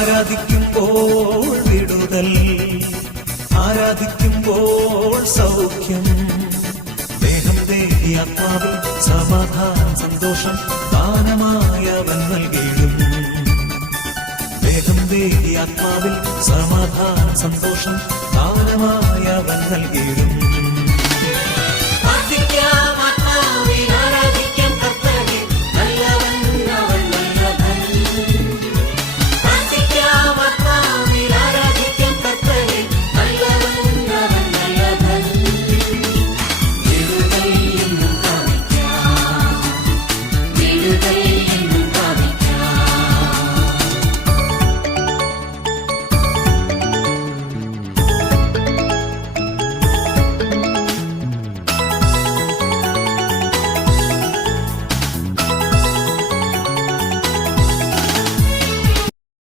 ആരാധിക്കുമ്പോൾ വിടുതൽ, ആരാധിക്കുമ്പോൾ സൗഖ്യം. ദേഹം തേടി ആത്മാവിൽ സമാധാനം സന്തോഷം ദാനമായി അവൻ നൽകിയിടും. ദേഹം തേടി ആത്മാവിൽ സമാധാനം സന്തോഷം ദാനമായി അവൻ നൽകിയിടും.